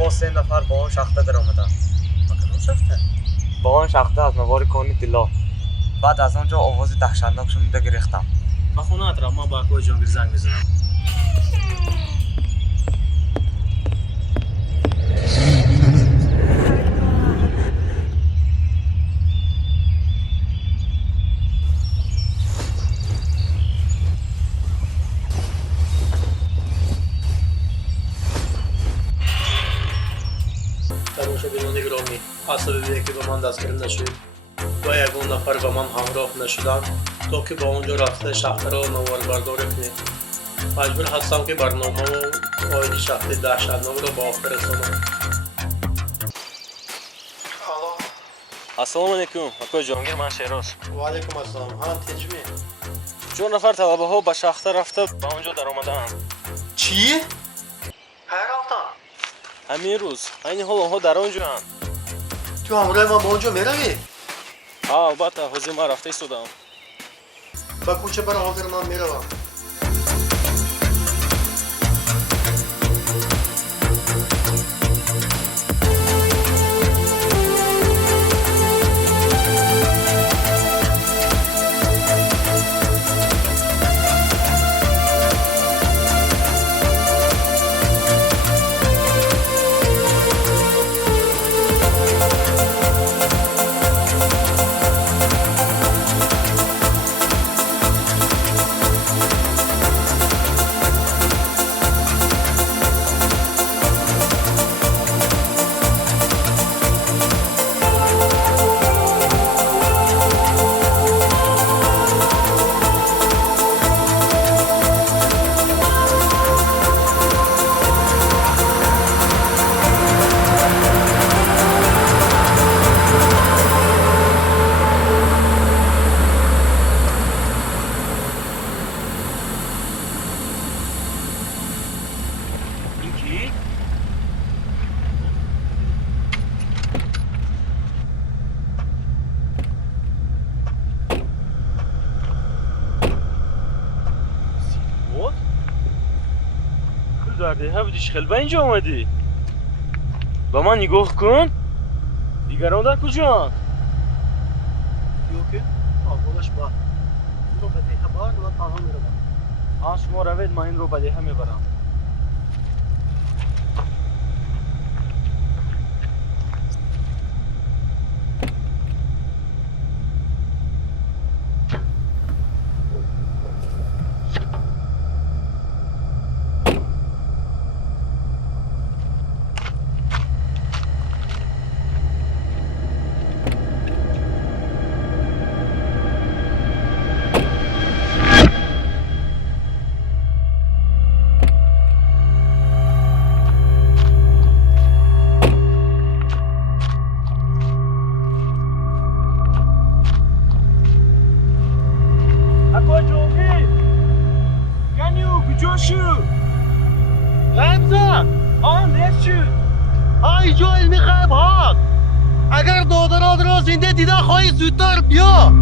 با 3 نفر با اون شخته در آمدن. کدوم شخته؟ با اون شخته از موار کانی طلا. بعد از اونجا آواز دهشتناک شنیده گریختم. من خونه ندارم، من با اکوی جانگیر زنگ میزنم. تماشاگران گرامی، عصب که به من دستگیر نشد و یگان نفر به من همراه نشدند تا که با اونجا رفته شخته را نوار برداری کنیم. مجبور هستم که برنامه و آیدی شخصی دهشتناک را با آخر رسانم. السلام علیکم. اکوی جانگیر، من شیراز. و علیکم السلام. ها تنجمی 4 نفر طلبه ها به شخته رفته به اونجا در آمدند. چی؟ های رفتن؟ همین روز این حال آنها در اونجا هستند. تو همراه من با اونجا میروی؟ ها البته حاضر من رفته ایستادم. با کوچه برای حاضر من میروم. درده بودیش خیلی به اینجا آمدی. به من نگاه کن. دیگران در کجا؟ یوکی؟ آقولش با این رو بدیه بار من تنها میروم. شما روید، من این رو بدیه میبرم. اکوی جانگیر، گنیو کجا شد؟ غیب زد! نیست شد. اینجا علمی غیب هست. اگر دادراد را زنده دیده خواهی زودتر بیا.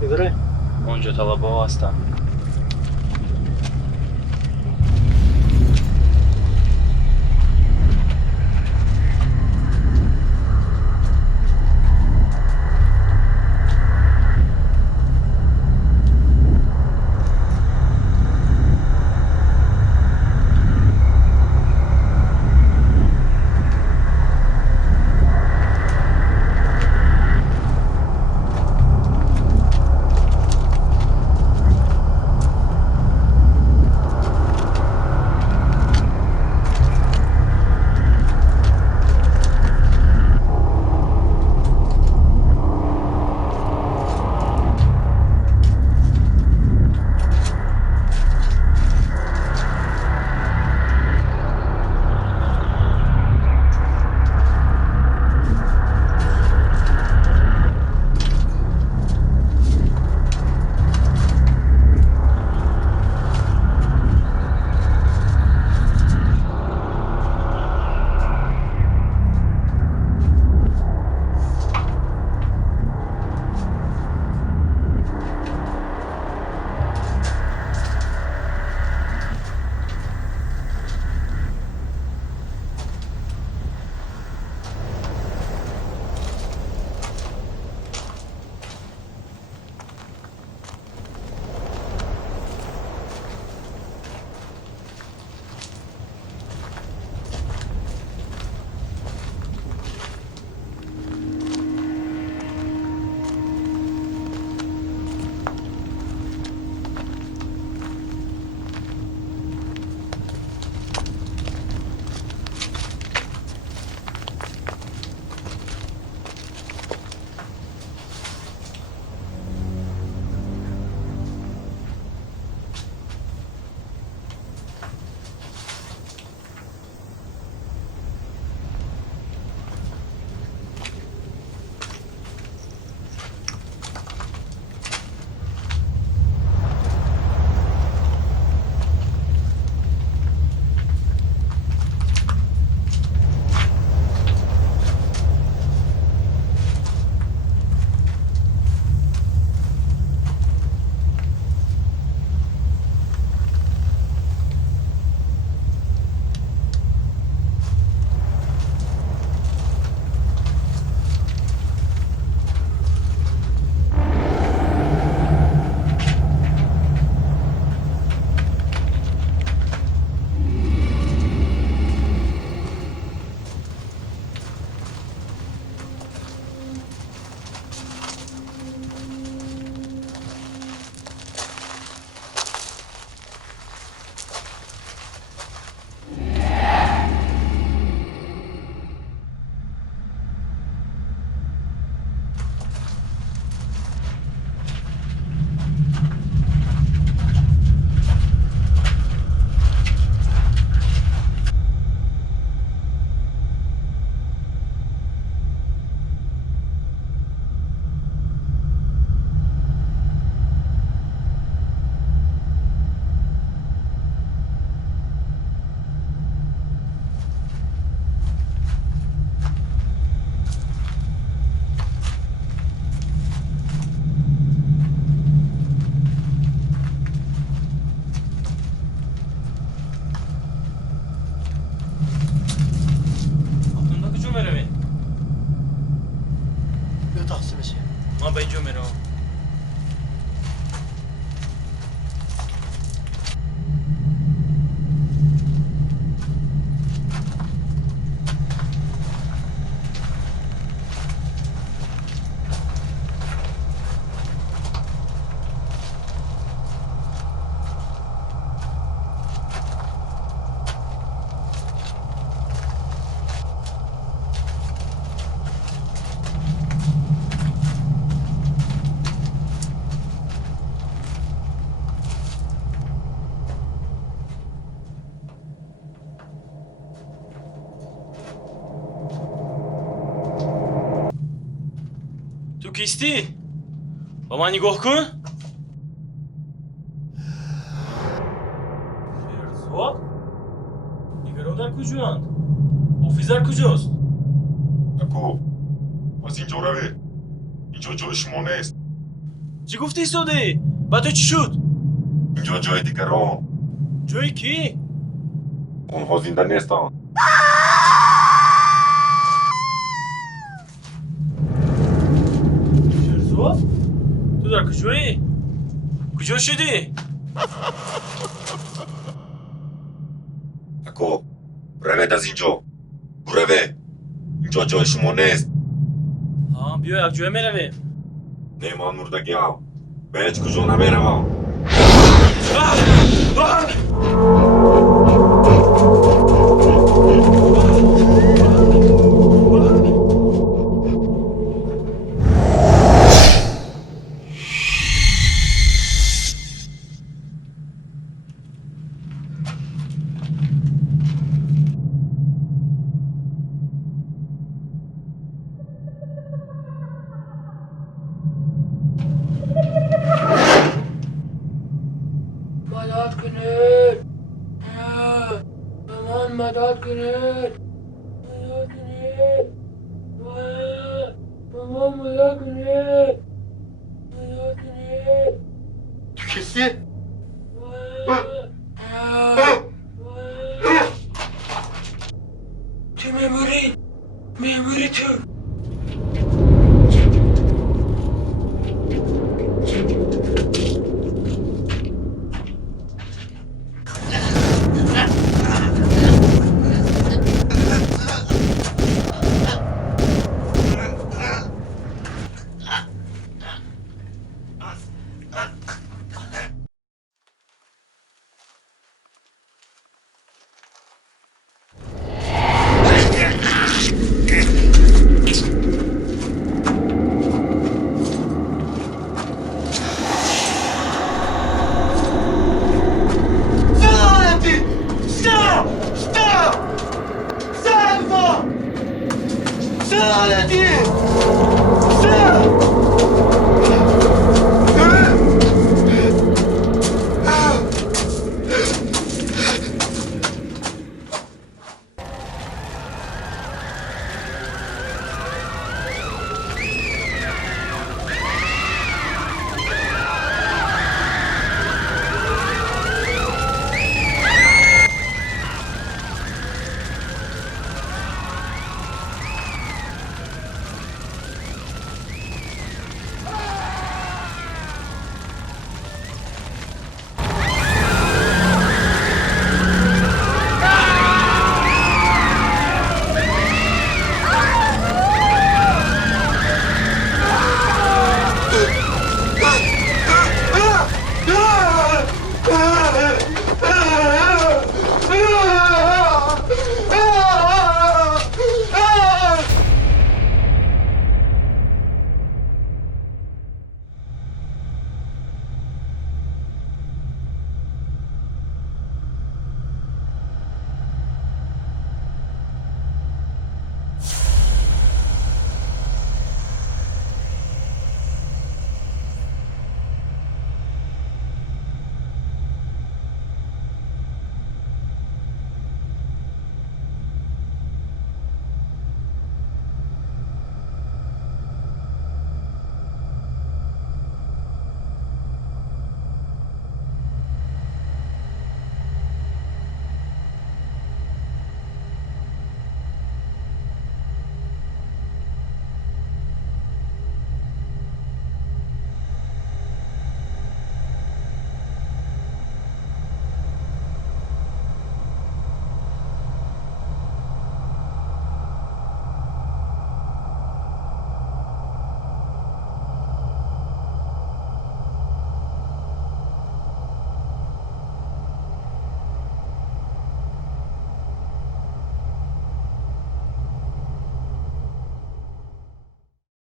کدره؟ اونجا طلبه ها هستن. من به اینجا میرم. تو کیستی؟ با من نگاه کن. شهرزاد؟ دیگران در کجاند؟ آفیزر کجاست؟ اکو از اینجا روید. اینجا جای شما نیست. چی گفتی ایستاده؟ با تو چی شد؟ اینجا جای دیگران. جای کی؟ اونها زنده نیستن. شهرزاد؟ تو در کجایی؟ کجا شدی؟ اکو روید از اینجا. روید. اینجا جای شما نیست. ها بیا یک جای میرویم. نه من مردگی هم. به هیچ کجا نمیروم. مدد کنید. به من مدد کنید. مدد کنید. به من مدد کنید. مدد کنید. تو کسی؟